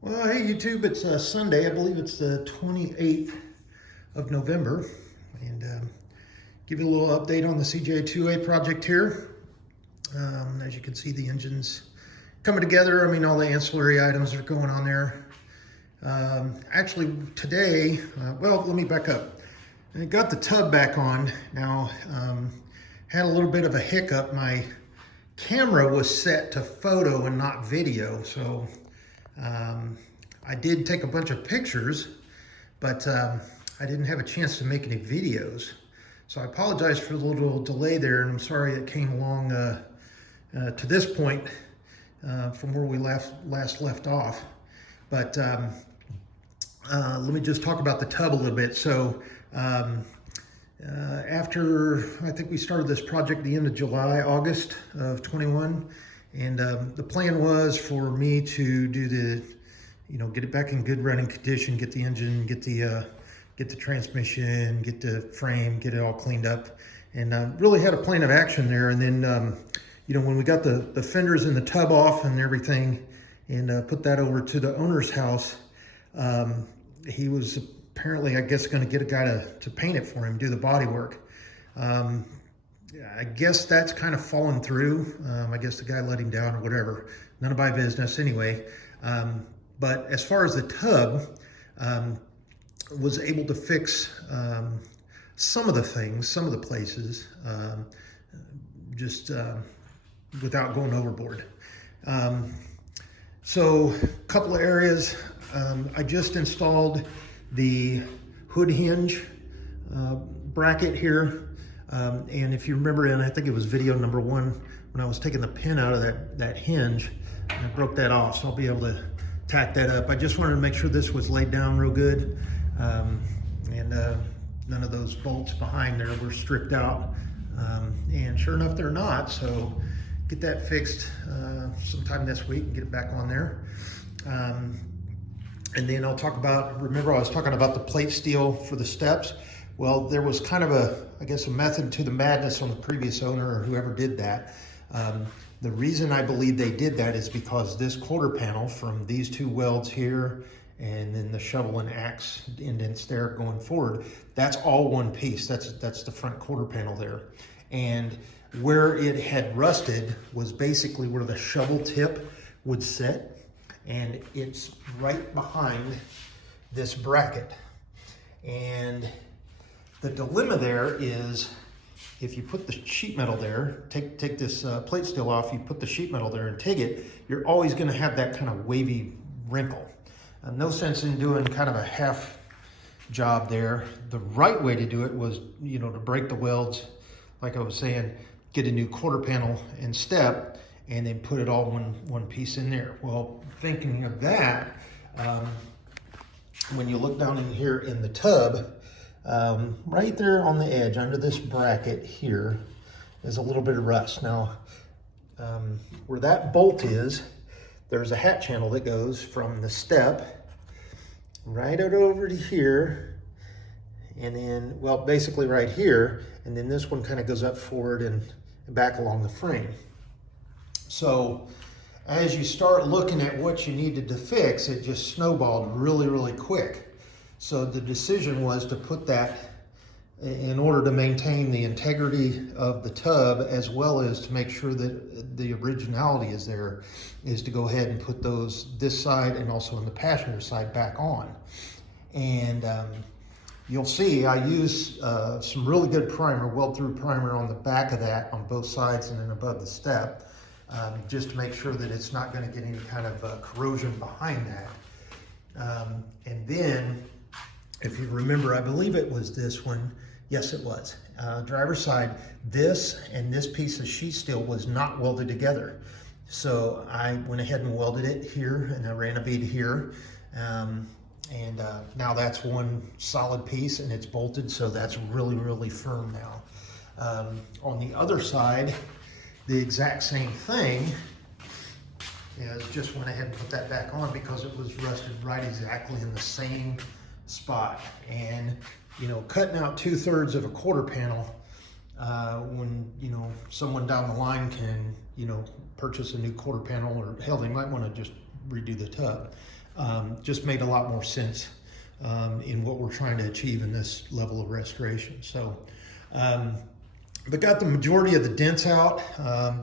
Well, hey YouTube, it's Sunday. I believe it's the 28th of November. And give you a little update on the CJ2A project here. As you can see, the engine's coming together. I mean, all the ancillary items are going on there. Actually, today, well, let me back up. I got the tub back on. Now, had a little bit of a hiccup. My camera was set to photo and not video, so I did take a bunch of pictures, but I didn't have a chance to make any videos. So I apologize for the little delay there, and I'm sorry it came along to this point from where we last left off. But let me just talk about the tub a little bit. So after, I think we started this project at the end of July, August of 21, and the plan was for me to do the, get it back in good running condition, get the engine, get the transmission, get the frame, get it all cleaned up, and really had a plan of action there. And then, when we got the fenders and the tub off and everything, and put that over to the owner's house, he was apparently, I guess, going to get a guy to paint it for him, do the body work. I guess that's kind of fallen through. I guess the guy let him down or whatever. None of my business anyway. But as far as the tub, was able to fix some of the things, some of the places, just without going overboard. So a couple of areas, I just installed the hood hinge bracket here. And if you remember, and I think it was video number 1, when I was taking the pin out of that hinge, I broke that off, so I'll be able to tack that up. I just wanted to make sure this was laid down real good, and none of those bolts behind there were stripped out. And sure enough, they're not, so get that fixed sometime this week and get it back on there. And then I'll talk about, remember I was talking about the plate steel for the steps? Well, there was kind of I guess a method to the madness on the previous owner or whoever did that. The reason I believe they did that is because this quarter panel from these two welds here and then the shovel and axe indents there going forward, that's all one piece. That's the front quarter panel there. And where it had rusted was basically where the shovel tip would sit, and it's right behind this bracket. And the dilemma there is, if you put the sheet metal there, take this plate steel off, you put the sheet metal there and TIG it, you're always gonna have that kind of wavy wrinkle. No sense in doing kind of a half job there. The right way to do it was, to break the welds, like I was saying, get a new quarter panel and step, and then put it all one piece in there. Well, thinking of that, when you look down in here in the tub, right there on the edge under this bracket here is a little bit of rust. Now, where that bolt is, there's a hat channel that goes from the step right out over to here, and then, well, basically right here, and then this one kind of goes up forward and back along the frame. So as you start looking at what you needed to fix, it just snowballed really, really quick. So the decision was to put that, in order to maintain the integrity of the tub, as well as to make sure that the originality is there, is to go ahead and put those this side and also on the passenger side back on. And you'll see I use some really good primer, weld-through primer on the back of that on both sides and then above the step, just to make sure that it's not going to get any kind of corrosion behind that. And then, if you remember, I believe it was this one. Yes, it was. Driver's side, this and this piece of sheet steel was not welded together. So I went ahead and welded it here, and I ran a bead here. Now that's one solid piece, and it's bolted, so that's really, really firm now. On the other side, the exact same thing. Just went ahead and put that back on because it was rusted right exactly in the same spot. And cutting out 2/3 of a quarter panel, when someone down the line can purchase a new quarter panel, or hell, they might want to just redo the tub. Just made a lot more sense in what we're trying to achieve in this level of restoration. So, but got the majority of the dents out.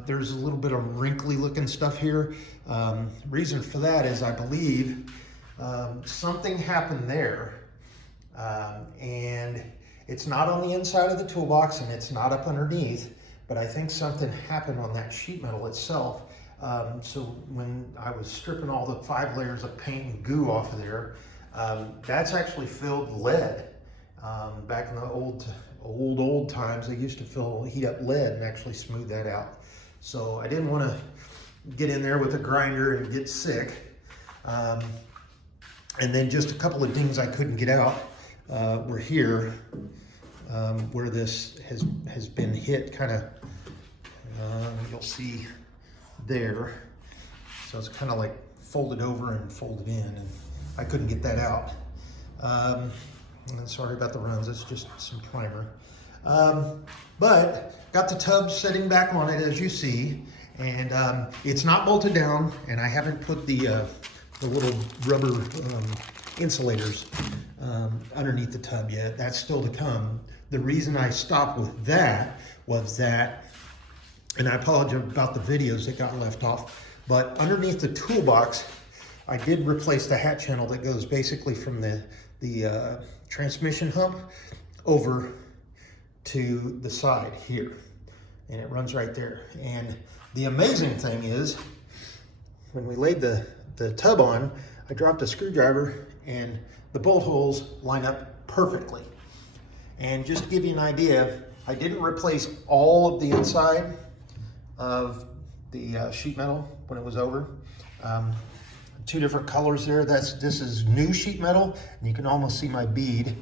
There's a little bit of wrinkly looking stuff here. Reason for that is I believe something happened there, and it's not on the inside of the toolbox and it's not up underneath, but I think something happened on that sheet metal itself. So when I was stripping all the 5 layers of paint and goo off of there, that's actually filled lead. Back in the old times, they used to heat up lead and actually smooth that out. So I didn't want to get in there with a grinder and get sick. And then just a couple of dings I couldn't get out were here, where this has been hit kind of, you'll see there. So it's kind of like folded over and folded in, and I couldn't get that out. And sorry about the runs, it's just some primer. But got the tub sitting back on it, as you see, and it's not bolted down, and I haven't put the little rubber insulators underneath the tub yet. That's still to come. The reason I stopped with that was that, and I apologize about the videos that got left off, but underneath the toolbox, I did replace the hat channel that goes basically from the transmission hump over to the side here, and it runs right there. And the amazing thing is, when we laid the tub on, I dropped a screwdriver and the bolt holes line up perfectly. And just to give you an idea, I didn't replace all of the inside of the sheet metal when it was over. 2 different colors there. This is new sheet metal, and you can almost see my bead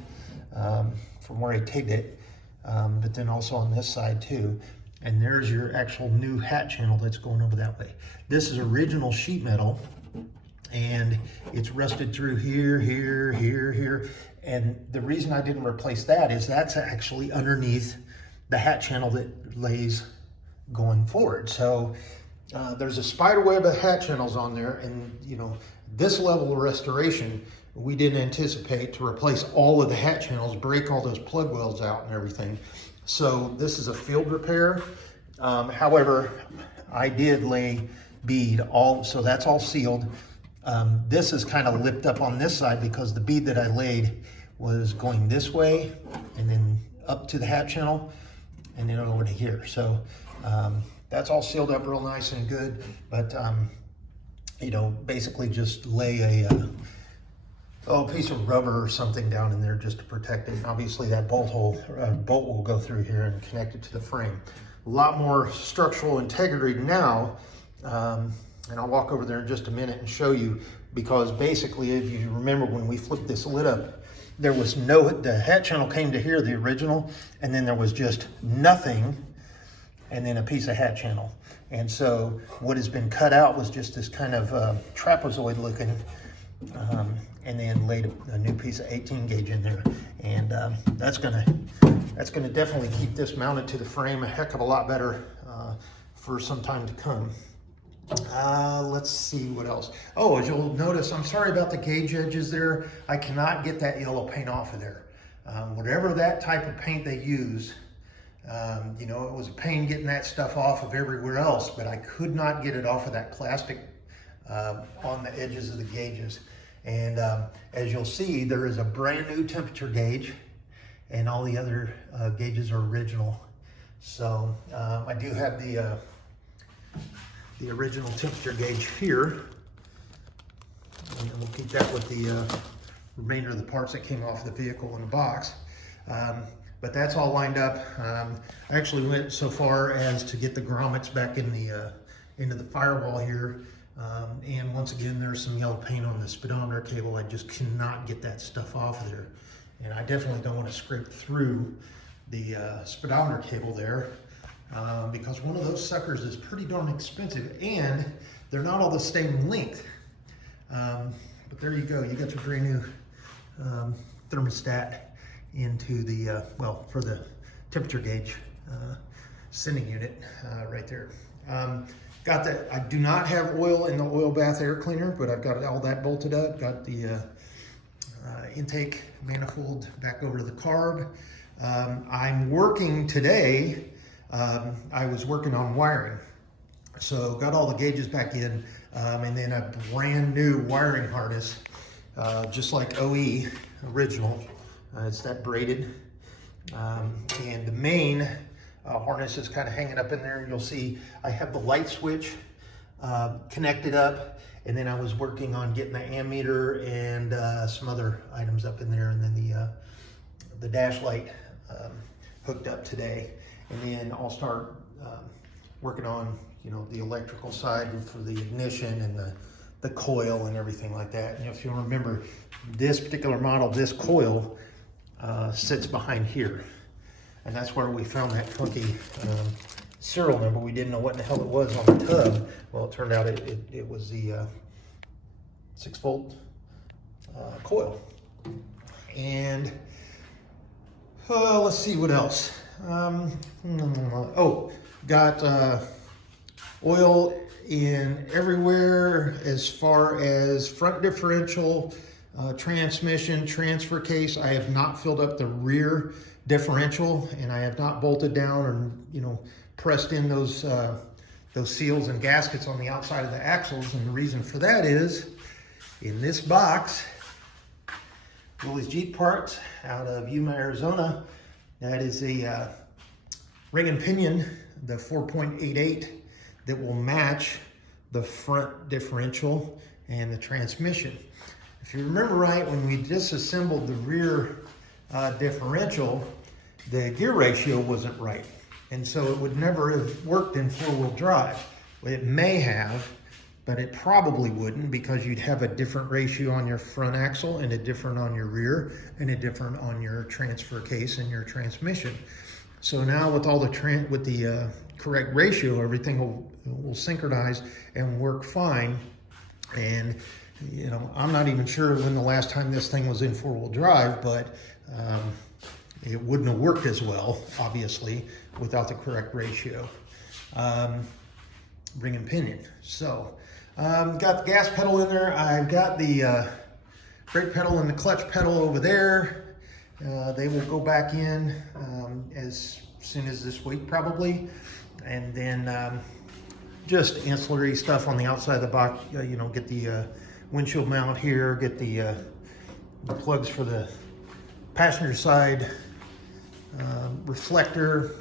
from where I tagged it, but then also on this side too. And there's your actual new hat channel that's going over that way. This is original sheet metal, and it's rusted through here, here, here, here. And the reason I didn't replace that is that's actually underneath the hat channel that lays going forward. So there's a spider web of hat channels on there, and you know, this level of restoration, we didn't anticipate to replace all of the hat channels, break all those plug welds out and everything. So this is a field repair. However, I did lay bead so that's all sealed. This is kind of lipped up on this side because the bead that I laid was going this way and then up to the hat channel and then over to here. So that's all sealed up real nice and good, but you know, basically just lay a piece of rubber or something down in there just to protect it. And obviously that bolt will go through here and connect it to the frame. A lot more structural integrity now, and I'll walk over there in just a minute and show you, because basically, if you remember when we flipped this lid up, there was the hat channel came to here, the original, and then there was just nothing, and then a piece of hat channel. And so what has been cut out was just this kind of trapezoid looking, and then laid a new piece of 18 gauge in there. And that's gonna definitely keep this mounted to the frame a heck of a lot better for some time to come. Let's see what else. Oh, as you'll notice, I'm sorry about the gauge edges there. I cannot get that yellow paint off of there. Whatever that type of paint they use, you know, it was a pain getting that stuff off of everywhere else, but I could not get it off of that plastic on the edges of the gauges. And as you'll see, there is a brand new temperature gauge, and all the other gauges are original. So I do have the original temperature gauge here, and we'll keep that with the remainder of the parts that came off the vehicle in the box. But that's all lined up. I actually went so far as to get the grommets back in into the firewall here. And once again, there's some yellow paint on the speedometer cable. I just cannot get that stuff off of there. And I definitely don't want to scrape through the speedometer cable there, because one of those suckers is pretty darn expensive, and they're not all the same length. But there you go. You got your brand new thermostat into the, well, for the temperature gauge sending unit right there. Got that. I do not have oil in the oil bath air cleaner, but I've got all that bolted up. Got the intake manifold back over to the carb. I'm working today. I was working on wiring. So got all the gauges back in, and then a brand new wiring harness, just like OE original. It's that braided. And the main harness is kind of hanging up in there. You'll see I have the light switch connected up, and then I was working on getting the ammeter and some other items up in there, and then the dash light hooked up today. And then I'll start working on, you know, the electrical side for the ignition and the coil and everything like that. And if you remember, this particular model, this coil sits behind here. And that's where we found that funky serial number. We didn't know what the hell it was on the tub. Well, it turned out it was the 6-volt coil. And let's see what else. Oh, got oil in everywhere as far as front differential, transmission, transfer case. I have not filled up the rear differential, and I have not bolted down or, you know, pressed in those seals and gaskets on the outside of the axles. And the reason for that is in this box, Willie's Jeep Parts out of Yuma, Arizona. That is a ring and pinion, the 4.88, that will match the front differential and the transmission. If you remember right, when we disassembled the rear differential, the gear ratio wasn't right. And so it would never have worked in four-wheel drive. It may have, but it probably wouldn't, because you'd have a different ratio on your front axle and a different on your rear and a different on your transfer case and your transmission. So now with all the correct ratio, everything will synchronize and work fine. And you know, I'm not even sure when the last time this thing was in four-wheel drive, but it wouldn't have worked as well, obviously, without the correct ratio. Ring and pinion. So, got the gas pedal in there. I've got the brake pedal and the clutch pedal over there. They will go back in as soon as this week, probably. And then just ancillary stuff on the outside of the box, you know, get the windshield mount here, get the plugs for the passenger side reflector,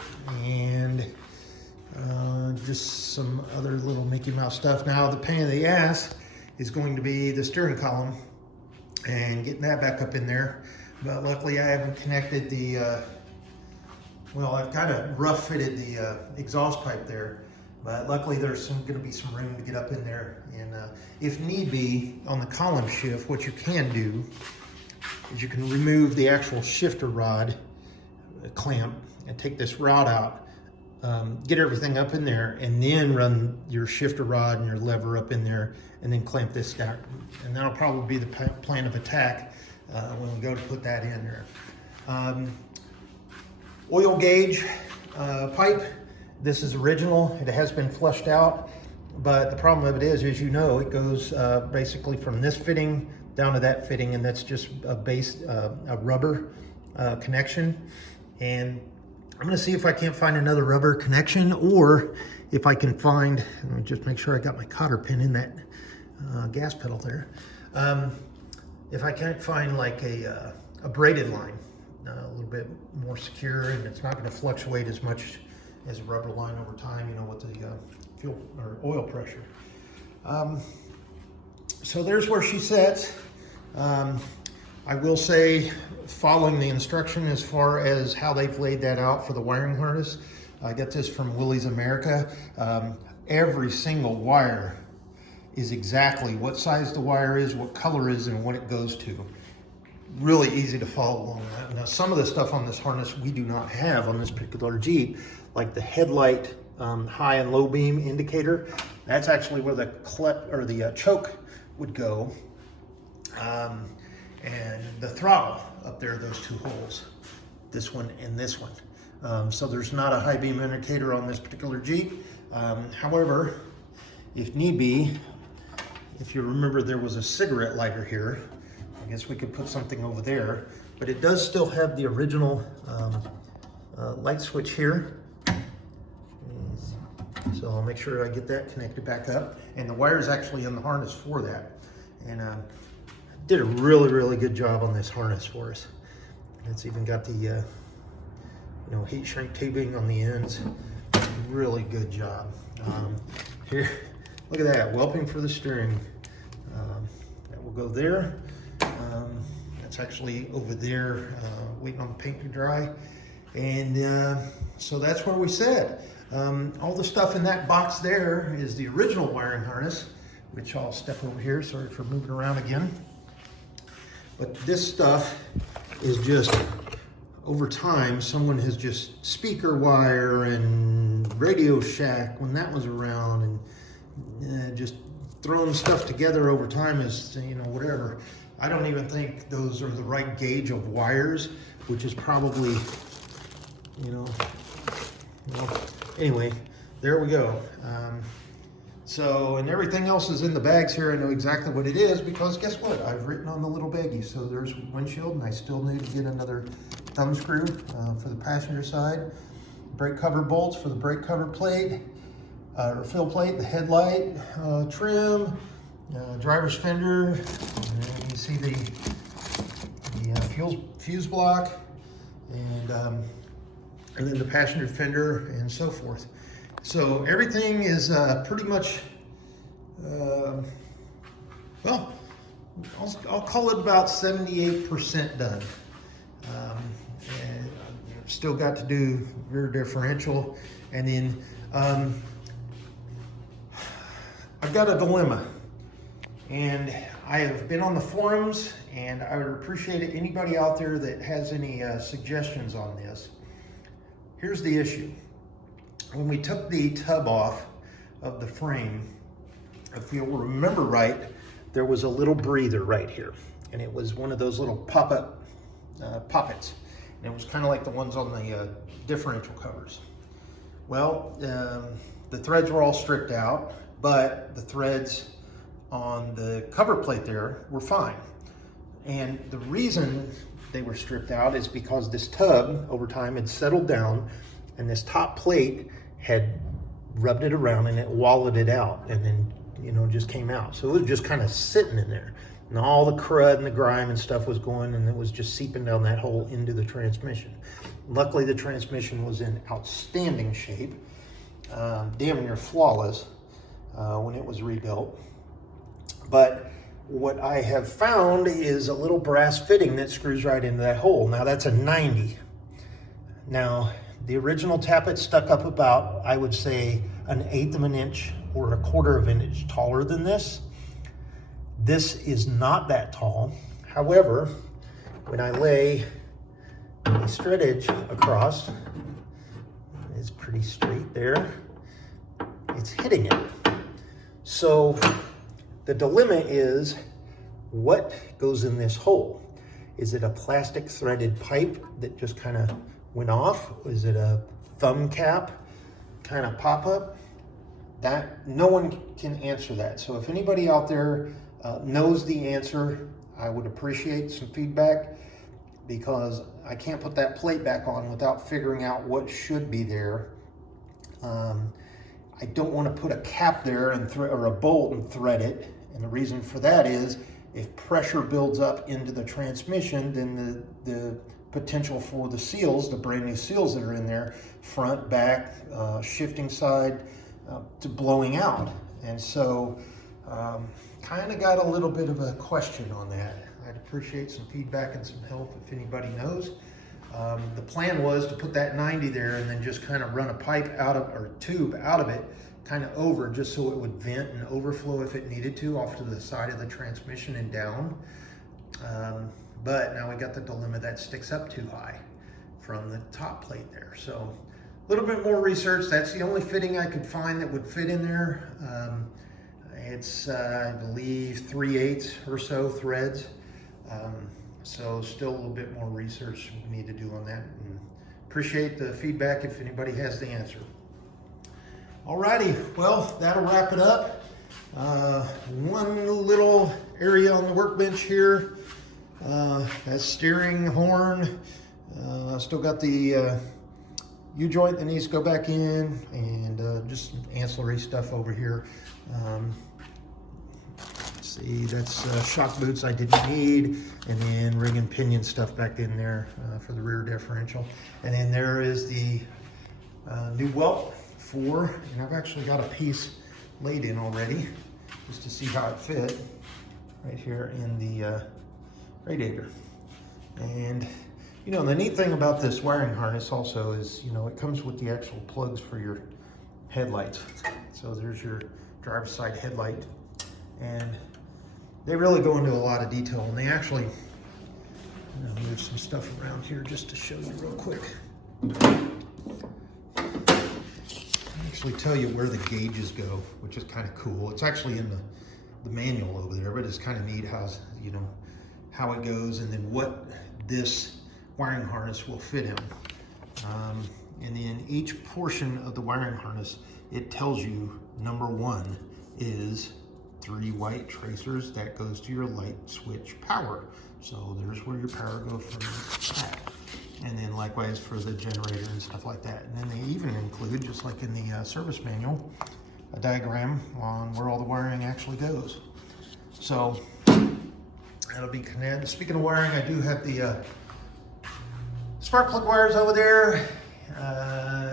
and just some other little Mickey Mouse stuff. Now the pain in the ass is going to be the steering column and getting that back up in there. But luckily I haven't connected the, well, I've kind of rough fitted the exhaust pipe there. But luckily there's going to be some room to get up in there. And if need be, on the column shift, what you can do is you can remove the actual shifter rod clamp and take this rod out, get everything up in there, and then run your shifter rod and your lever up in there, and then clamp this down. And that'll probably be the plan of attack when we go to put that in there. Oil gauge pipe. This is original. It has been flushed out, but the problem of it is, as you know, it goes basically from this fitting down to that fitting, and that's just a base, a rubber connection. And I'm gonna see if I can't find another rubber connection, or if I can find, let me just make sure I got my cotter pin in that gas pedal there. If I can't find like a braided line, a little bit more secure, and it's not gonna fluctuate as much as a rubber line over time, you know, with the fuel or oil pressure. So there's where she sits. I will say, following the instruction as far as how they've laid that out for the wiring harness, I got this from Willie's America. Every single wire is exactly what size the wire is, what color is, and what it goes to. Really easy to follow along that. Now, some of the stuff on this harness we do not have on this particular Jeep, like the headlight high and low beam indicator. That's actually where the the choke would go, and the throttle up there, those two holes, this one and this one. So there's not a high beam indicator on this particular Jeep. However, if need be, if you remember, there was a cigarette lighter here. I guess we could put something over there, but it does still have the original light switch here. So I'll make sure I get that connected back up. And the wire is actually in the harness for that. And did a really, really good job on this harness for us. It's even got the you know, heat shrink tubing on the ends. Really good job. Here, look at that, whelping for the steering. That will go there. That's actually over there, waiting on the paint to dry. And so that's where we set. All the stuff in that box there is the original wiring harness, which I'll step over here. Sorry for moving around again. But this stuff is just, over time, someone has just speaker wire and Radio Shack when that was around, and just throwing stuff together over time is, you know, whatever. I don't even think those are the right gauge of wires, which is probably, you know, well, anyway, there we go. So, and everything else is in the bags here. I know exactly what it is because guess what? I've written on the little baggie. So there's windshield, and I still need to get another thumb screw for the passenger side. Brake cover bolts for the brake cover plate, or fill plate, the headlight, trim, driver's fender, and you see the fuse block, and then the passenger fender and so forth. So everything is pretty much, well, I'll call it about 78% done. And still got to do rear differential. And then I've got a dilemma. And I have been on the forums, and I would appreciate it, anybody out there that has any suggestions on this. Here's the issue. When we took the tub off of the frame, if you'll remember right, there was a little breather right here. And it was one of those little pop-up poppets. And it was kind of like the ones on the differential covers. Well, the threads were all stripped out, but the threads on the cover plate there were fine. And the reason they were stripped out is because this tub over time had settled down, and this top plate had rubbed it around and it wallowed it out, and then, you know, just came out. So it was just kind of sitting in there, and all the crud and the grime and stuff was going, and it was just seeping down that hole into the transmission. Luckily, the transmission was in outstanding shape, damn near flawless when it was rebuilt. But what I have found is a little brass fitting that screws right into that hole. Now that's a 90. Now, the original tappet stuck up about, I would say, 1/8 of an inch or 1/4 of an inch taller than this. This is not that tall. However, when I lay the straight edge across, it's pretty straight there, it's hitting it. So the dilemma is, what goes in this hole? Is it a plastic threaded pipe that just kind of went off? Is it a thumb cap kind of pop-up? That, no one can answer that. So if anybody out there knows the answer, I would appreciate some feedback, because I can't put that plate back on without figuring out what should be there. I don't want to put a cap there and or a bolt and thread it. And the reason for that is, if pressure builds up into the transmission, then the potential for the seals, the brand new seals that are in there, front, back, shifting side, to blowing out. And so kind of got a little bit of a question on that. I'd appreciate some feedback and some help if anybody knows. The plan was to put that 90 there and then just kind of run a pipe out of, or tube out of it, kind of over, just so it would vent and overflow if it needed to off to the side of the transmission and down. But now we got the dilemma that sticks up too high from the top plate there. So a little bit more research. That's the only fitting I could find that would fit in there. It's, I believe, 3/8 or so threads. So still a little bit more research we need to do on that. And appreciate the feedback if anybody has the answer. Alrighty, well, that'll wrap it up. One little area on the workbench here. That steering horn. Still got the U-joint that needs to go back in, and just some ancillary stuff over here. Let's see, that's shock boots I didn't need, and then ring and pinion stuff back in there for the rear differential. And then there is the new welt for, and I've actually got a piece laid in already, just to see how it fit right here in the radiator. And you know, the neat thing about this wiring harness also is, you know, it comes with the actual plugs for your headlights. So there's your driver's side headlight, and they really go into a lot of detail, and they actually, I'm gonna move some stuff around here just to show you real quick. Actually tell you where the gauges go, which is kind of cool. It's actually in the manual over there, but it's kind of neat how, you know, how it goes, and then what this wiring harness will fit in. And then each portion of the wiring harness, it tells you number 1 is 3 white tracers that goes to your light switch power. So there's where your power goes from that. And then likewise for the generator and stuff like that. And then they even include, just like in the service manual, a diagram on where all the wiring actually goes. So that'll be connected. Speaking of wiring, I do have the spark plug wires over there.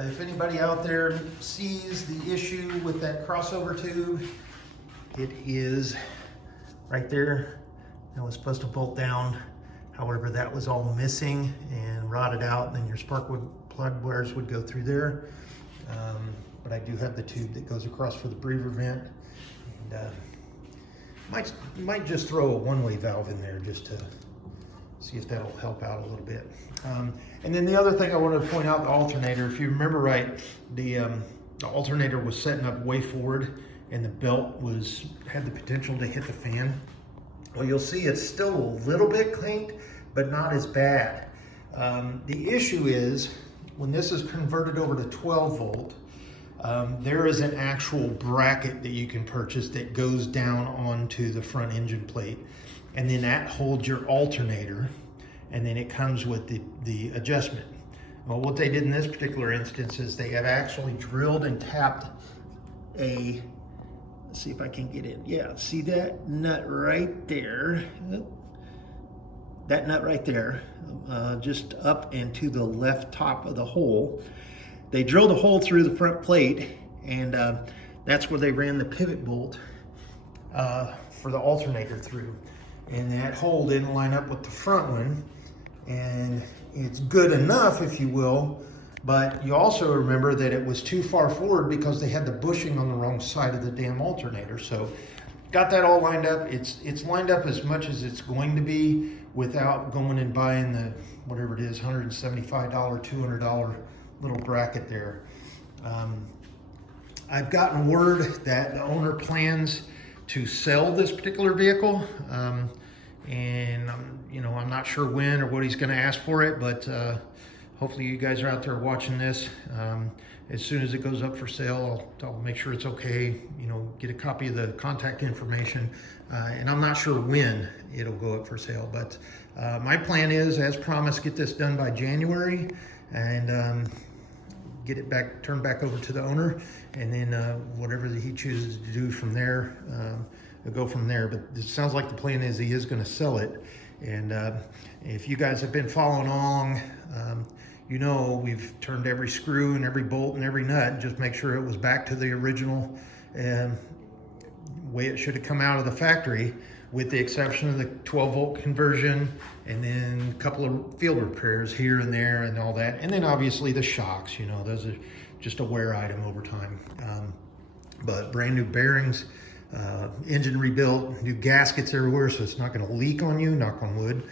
If anybody out there sees the issue with that crossover tube, it is right there. It was supposed to bolt down. However, that was all missing and rotted out, and then your spark plug wires would go through there. But I do have the tube that goes across for the breather vent. And might just throw a one-way valve in there just to see if that'll help out a little bit. And then the other thing I wanted to point out, the alternator. If you remember right, the alternator was setting up way forward, and the belt had the potential to hit the fan. Well, you'll see it's still a little bit clanked, but not as bad. The issue is, when this is converted over to 12 volt, there is an actual bracket that you can purchase that goes down onto the front engine plate, and then that holds your alternator, and then it comes with the adjustment. Well, what they did in this particular instance is they have actually drilled and tapped a, let's see if I can get in. Yeah, see that nut right there? That nut right there, just up and to the left top of the hole. They drilled a hole through the front plate, and that's where they ran the pivot bolt for the alternator through. And that hole didn't line up with the front one, and it's good enough, if you will, but you also remember that it was too far forward because they had the bushing on the wrong side of the damn alternator. So got that all lined up. It's lined up as much as it's going to be without going and buying the, whatever it is, $175, $200 little bracket there. I've gotten word that the owner plans to sell this particular vehicle, and you know, I'm not sure when or what he's going to ask for it, but hopefully you guys are out there watching this. As soon as it goes up for sale, I'll make sure it's okay, you know, get a copy of the contact information, and I'm not sure when it'll go up for sale, but my plan is, as promised, get this done by January, and get it back, turned back over to the owner, and then whatever he chooses to do from there, we'll go from there. But it sounds like the plan is he is going to sell it. And if you guys have been following along, you know we've turned every screw and every bolt and every nut, just make sure it was back to the original way it should have come out of the factory, with the exception of the 12 volt conversion, and then a couple of field repairs here and there and all that. And then obviously the shocks, you know, those are just a wear item over time. But brand new bearings, engine rebuilt, new gaskets everywhere, so it's not gonna leak on you, knock on wood.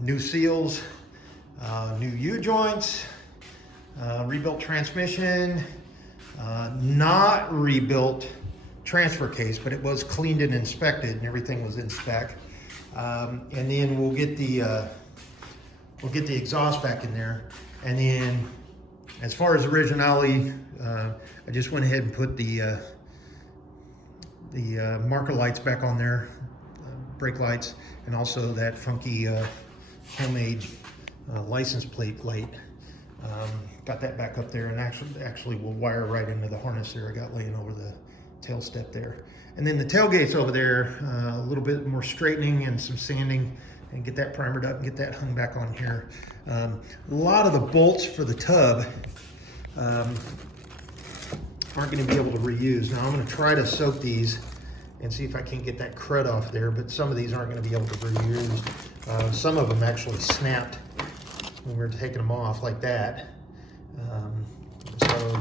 New seals, new U-joints, rebuilt transmission, not rebuilt transfer case, but it was cleaned and inspected, and everything was in spec. And then we'll get the exhaust back in there. And then as far as originality, I just went ahead and put the marker lights back on there, brake lights, and also that funky homemade license plate light. Got that back up there, and actually will wire right into the harness there I got laying over the tail step there. And then the tailgate's over there, a little bit more straightening and some sanding, and get that primered up and get that hung back on here. A lot of the bolts for the tub aren't going to be able to reuse. Now I'm going to try to soak these and see if I can get that crud off there, but some of these aren't going to be able to reuse. Some of them actually snapped when we were taking them off like that. So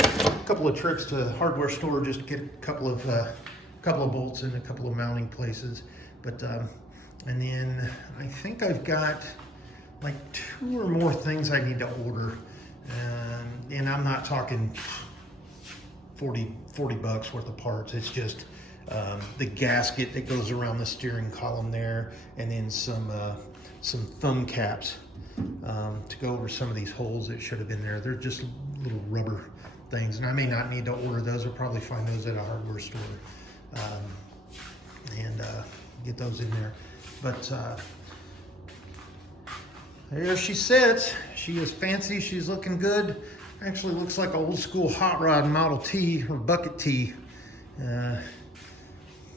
a couple of trips to hardware store just to get a couple of bolts and a couple of mounting places. But and then I think I've got like 2 or more things I need to order, and I'm not talking 40 bucks worth of parts. It's just the gasket that goes around the steering column there, and then some thumb caps to go over some of these holes that should have been there. They're just little rubber things, and I may not need to order those. I'll probably find those at a hardware store and get those in there. But there she sits. She is fancy. She's looking good. Actually looks like an old school hot rod Model T or bucket T.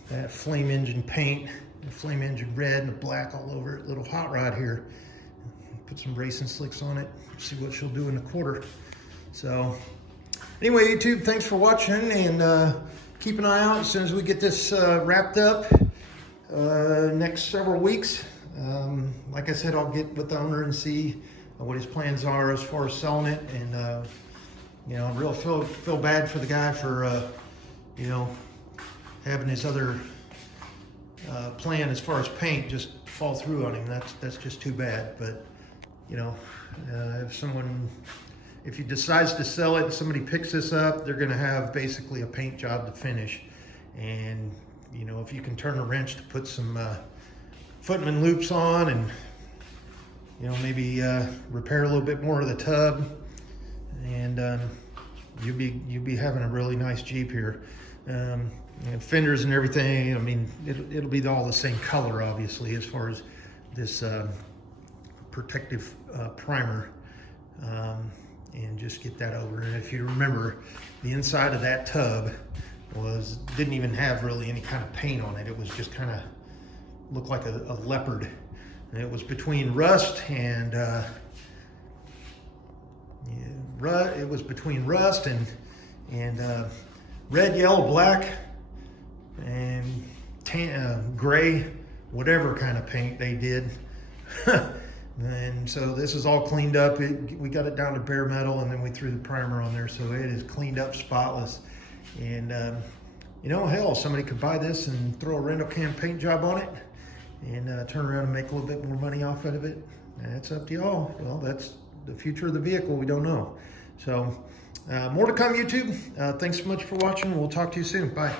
That flame engine paint, the flame engine red and the black all over it. Little hot rod here. Put some racing slicks on it. See what she'll do in the quarter. So anyway, YouTube, thanks for watching, and keep an eye out as soon as we get this wrapped up next several weeks. Like I said, I'll get with the owner and see what his plans are as far as selling it, and you know, I really feel bad for the guy for you know, having his other plan as far as paint just fall through on him. That's just too bad. But you know, if he decides to sell it and somebody picks this up, they're going to have basically a paint job to finish. And you know, if you can turn a wrench to put some footman loops on, and you know, maybe repair a little bit more of the tub, and you'll be having a really nice Jeep here. And fenders and everything, I mean, it'll be all the same color, obviously, as far as this protective primer, and just get that over. And if you remember, the inside of that tub didn't even have really any kind of paint on it. It was just kind of looked like a leopard, and it was between rust and it was between rust and red, yellow, black, and gray, whatever kind of paint they did. And so this is all cleaned up. We got it down to bare metal, and then we threw the primer on there, so it is cleaned up, spotless. And you know, hell, somebody could buy this and throw a rental can paint job on it and turn around and make a little bit more money off of it. That's up to y'all. Well, that's the future of the vehicle. We don't know. So more to come, YouTube. Thanks so much for watching. We'll talk to you soon. Bye.